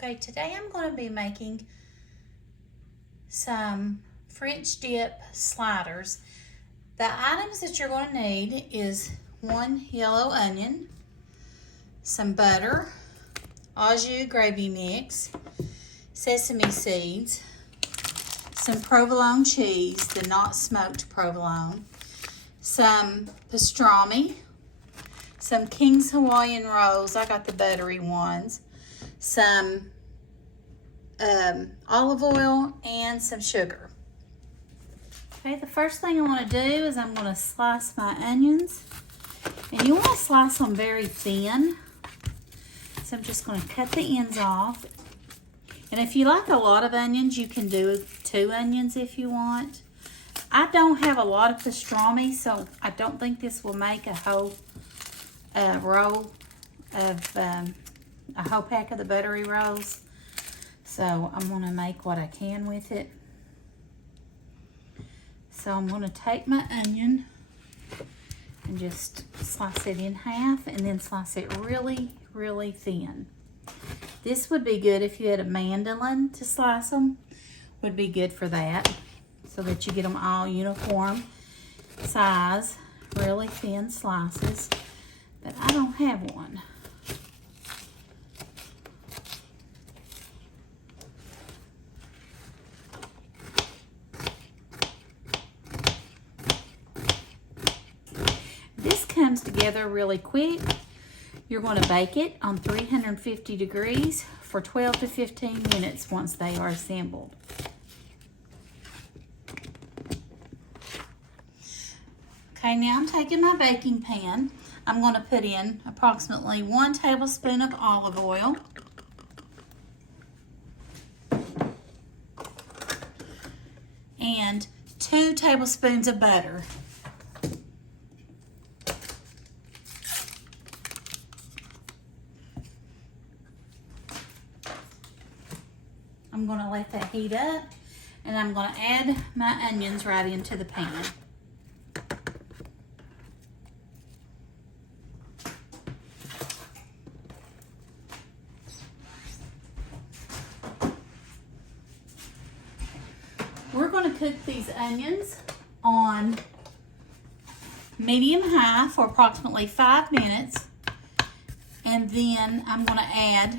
Okay, today I'm going to be making some French dip sliders. The items that you're going to need is 1 yellow onion, some butter, au jus gravy mix, sesame seeds, some provolone cheese, the not smoked provolone, some pastrami, some King's Hawaiian rolls, I got the buttery ones, some olive oil, and some sugar. Okay, the first thing I want to do is I'm going to slice my onions, and you want to slice them very thin. So I'm just going to cut the ends off. And if you like a lot of onions, you can do 2 onions if you want. I don't have a lot of pastrami, so I don't think this will make a whole roll of a whole pack of the buttery rolls. So I'm going to make what I can with it. So I'm going to take my onion and just slice it in half and then slice it really, really thin. This would be good if you had a mandolin to slice them. Would be good for that, so that you get them all uniform size, really thin slices. But I don't have one. This comes together really quick. You're going to bake it on 350 degrees for 12 to 15 minutes once they are assembled. Okay, now I'm taking my baking pan. I'm going to put in approximately 1 tablespoon of olive oil. And 2 tablespoons of butter. I'm going to let that heat up, and I'm going to add my onions right into the pan. We're going to cook these onions on medium-high for approximately 5 minutes, and then I'm going to add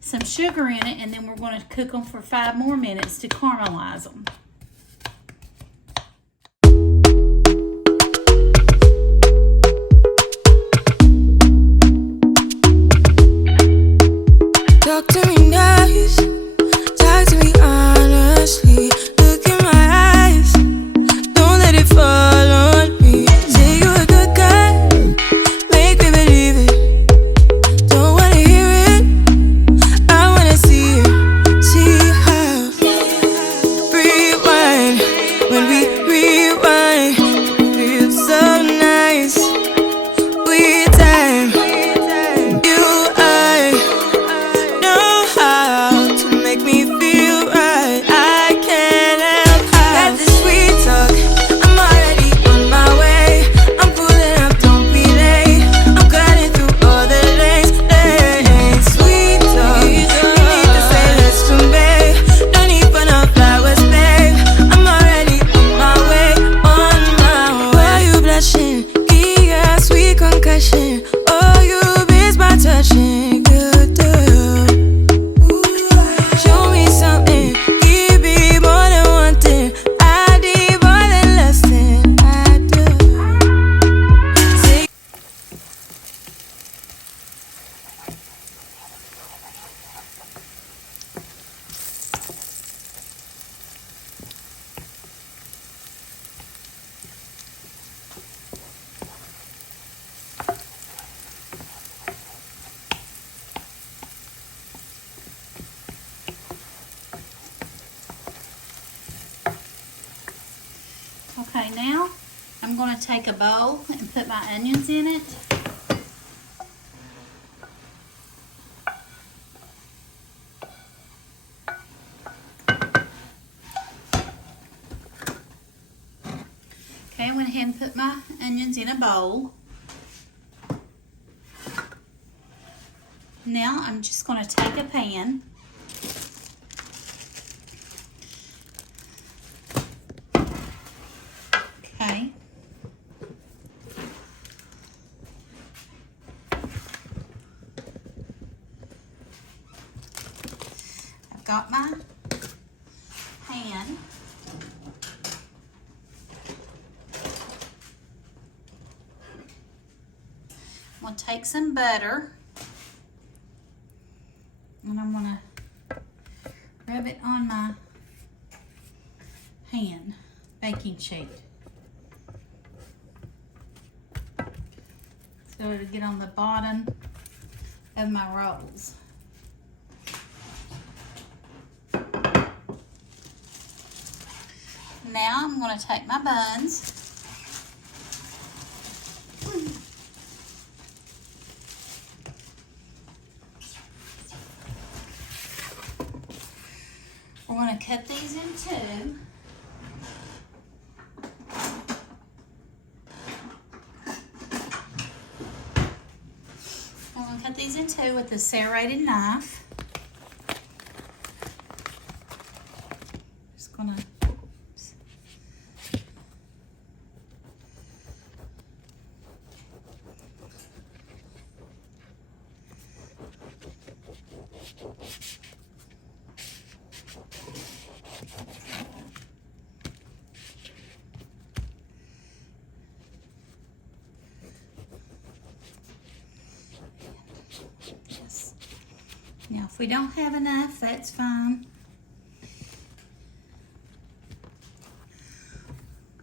some sugar in it, and then we're going to cook them for 5 more minutes to caramelize them. Talk to me nice, talk to me honestly. Look in my eyes, don't let it fall on me. Say you're a good guy, make me believe it. Don't wanna hear it, I wanna see it. See how rewind, when we rewind, it feels so nice. We time, you I know how to make me feel right. I can't help got this sweet talk. I'm already on my way. I'm pulling up, don't be late. I'm cutting through all the lanes. Sweet talk. You need to say less to me. Don't need for no flowers, babe. I'm already on my way, on my way. Why you blushing? Yeah, sweet concussion. Oh, you miss my touching. Good girl. Show me something, give me more than one thing. I need more than less than I do. Say Okay, now I'm going to take a bowl and put my onions in it. Okay, I went ahead and put my onions in a bowl. Now I'm just going to take a pan. Okay. I've got my pan. I'm going to take some butter. And I'm going to rub it on my hand, baking sheet. So it'll get on the bottom of my rolls. Now I'm going to take my buns. We're going to cut these in two. I'm going to cut these in two with the serrated knife. Just going to Now, if we don't have enough, that's fine.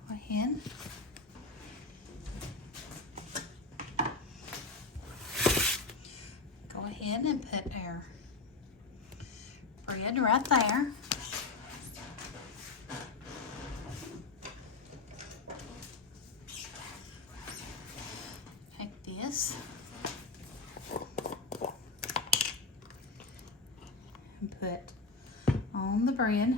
Go ahead. Go ahead and put our bread right there. Take this. And put on the bread.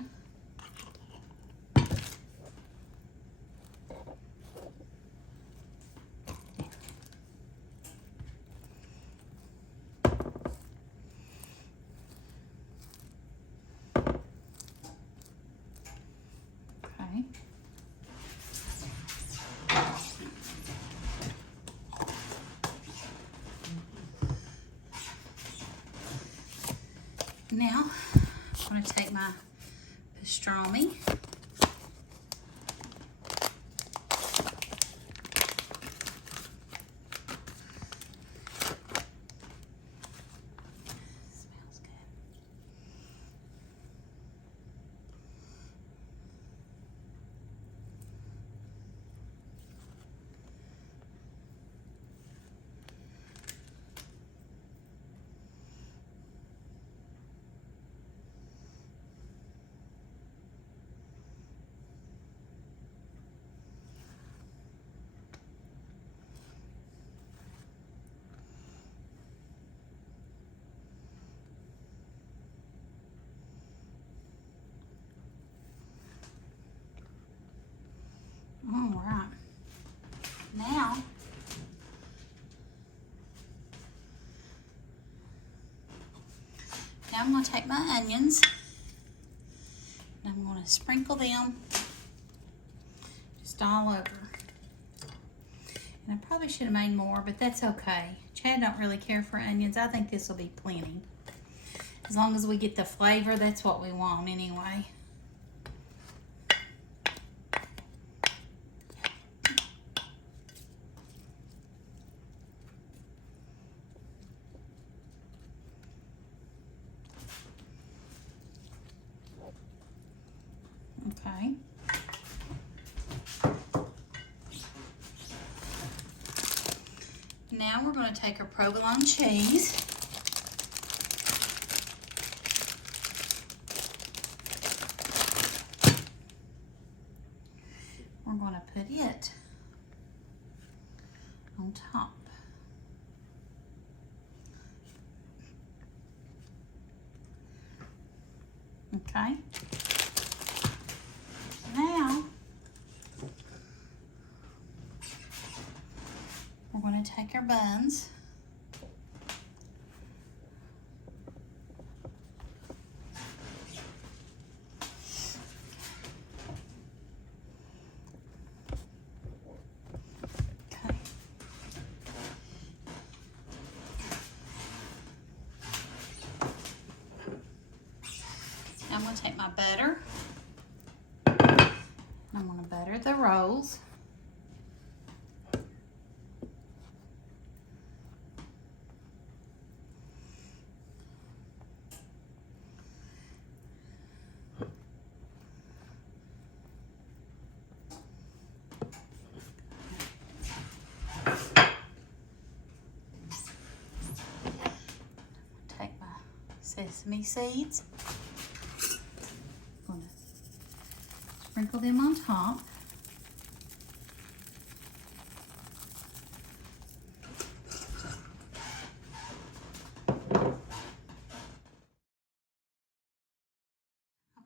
Okay. Now, I'm going to take my pastrami. Smells good. All right. Now, I'm going to take my onions and I'm going to sprinkle them just all over. And I probably should have made more, but that's okay. Chad don't really care for onions. I think this will be plenty. As long as we get the flavor, that's what we want anyway. Okay. Now we're going to take our provolone cheese. We're going to put it on top. Okay. Now, we're going to take our buns I'm going to take my butter. I'm going to butter the rolls. Take my sesame seeds. I'm going to sprinkle them on top.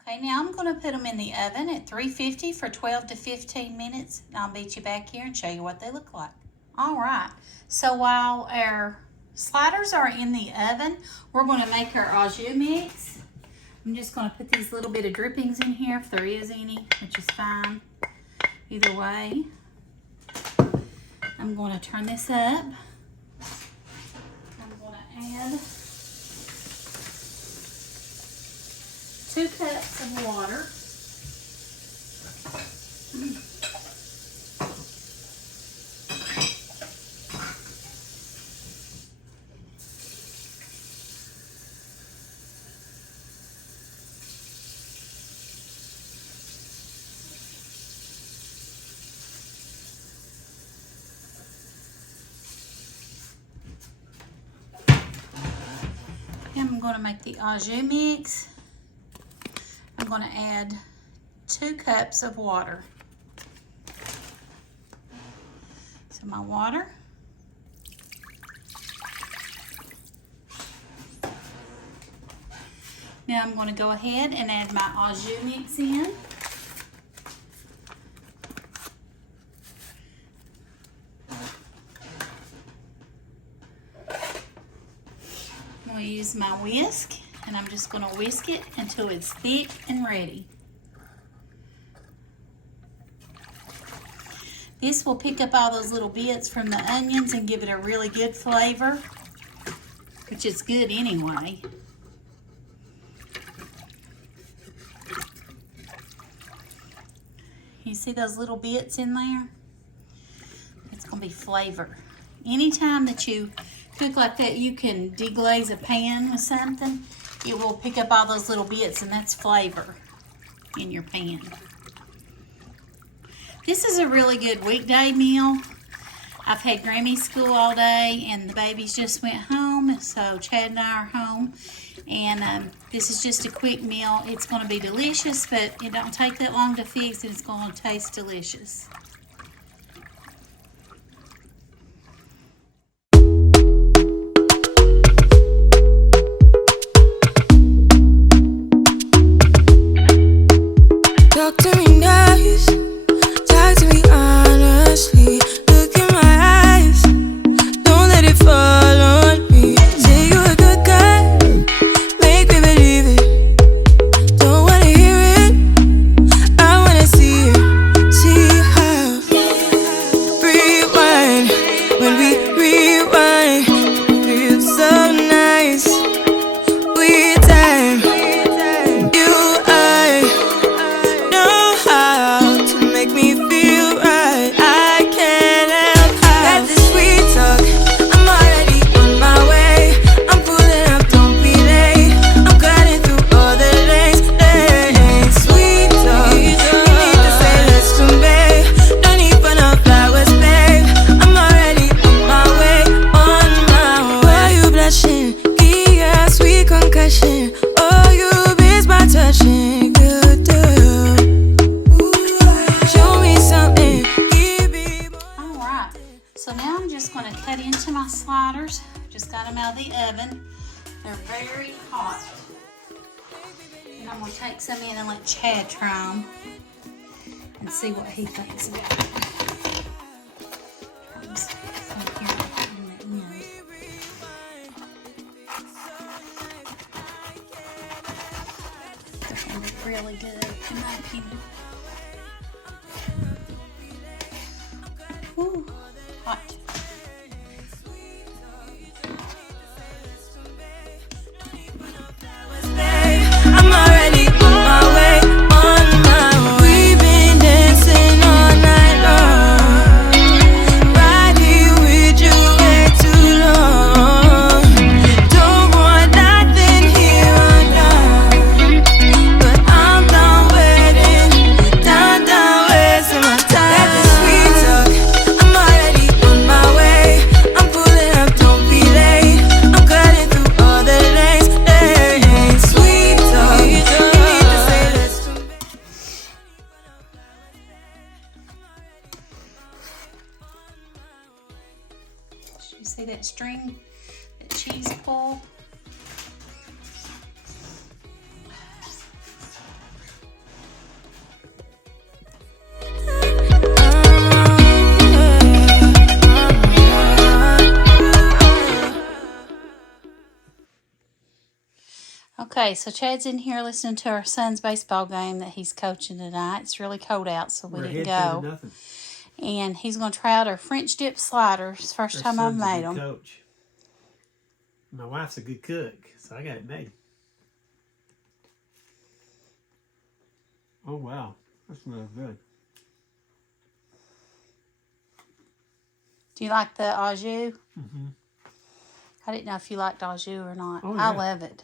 Okay, now I'm going to put them in the oven at 350 for 12 to 15 minutes. And I'll meet you back here and show you what they look like. All right, so while our sliders are in the oven, we're going to make our au jus mix. I'm just going to put these little bit of drippings in here if there is any, which is fine. Either way, I'm going to turn this up. I'm going to add 2 cups of water. I'm going to make the au jus mix. I'm going to add 2 cups of water. So my water. Now I'm going to go ahead and add my au jus mix in. I'm going to use my whisk, and I'm just going to whisk it until it's thick and ready. This will pick up all those little bits from the onions and give it a really good flavor, which is good anyway. You see those little bits in there? It's going to be flavor. Anytime that you cook like that, you can deglaze a pan with something. It will pick up all those little bits, and that's flavor in your pan. This is a really good weekday meal. I've had Grammy school all day, and the babies just went home, so Chad and I are home. And this is just a quick meal. It's going to be delicious, but it don't take that long to fix, and it's going to taste delicious. Talk to me nice, talk to me honestly. Look in my eyes, don't let it fall on me. Say you're a good guy, make me believe it. Don't wanna hear it, I wanna see it. See how rewind, when we rewind, it feels so nice. We time, you, I know how to make me feel right. I can't help how that this sweet talk. I'm already on my way. I'm pulling up, don't be late. I'm cutting through all the lanes. Sweet talk. You need to say let's convey. No need for no flowers, babe. I'm already on my way, on my way. Why you blushing? Yeah, sweet concussion. Oh, you miss my touching. You do. Show me something. Give me more. All right, so now I'm just going to cut into my sliders. Just got them out of the oven. They're very hot. And I'm going to take some in and let Chad try them and see what he thinks about it. Some here on the end. They're going to be really good, in my opinion. Ooh, hot. I'm already that string, that cheese pull. Okay, so Chad's in here listening to our son's baseball game that he's coaching tonight. It's really cold out, so we didn't go. And he's going to try out our French dip sliders. First time I've made them. Coach. My wife's a good cook, so I got it made. Oh, wow. That smells good. Do you like the au jus? Mm-hmm. I didn't know if you liked au jus or not. Oh, yeah. I love it.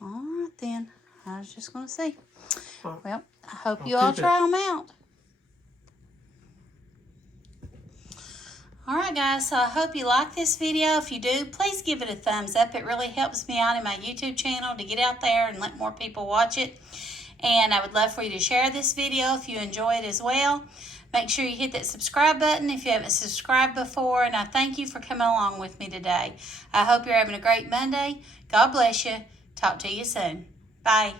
All right, then. I was just going to see. Well, I hope you all try them out. All right, guys. So I hope you like this video. If you do, please give it a thumbs up. It really helps me out in my YouTube channel to get out there and let more people watch it. And I would love for you to share this video if you enjoy it as well. Make sure you hit that subscribe button if you haven't subscribed before. And I thank you for coming along with me today. I hope you're having a great Monday. God bless you. Talk to you soon. Bye.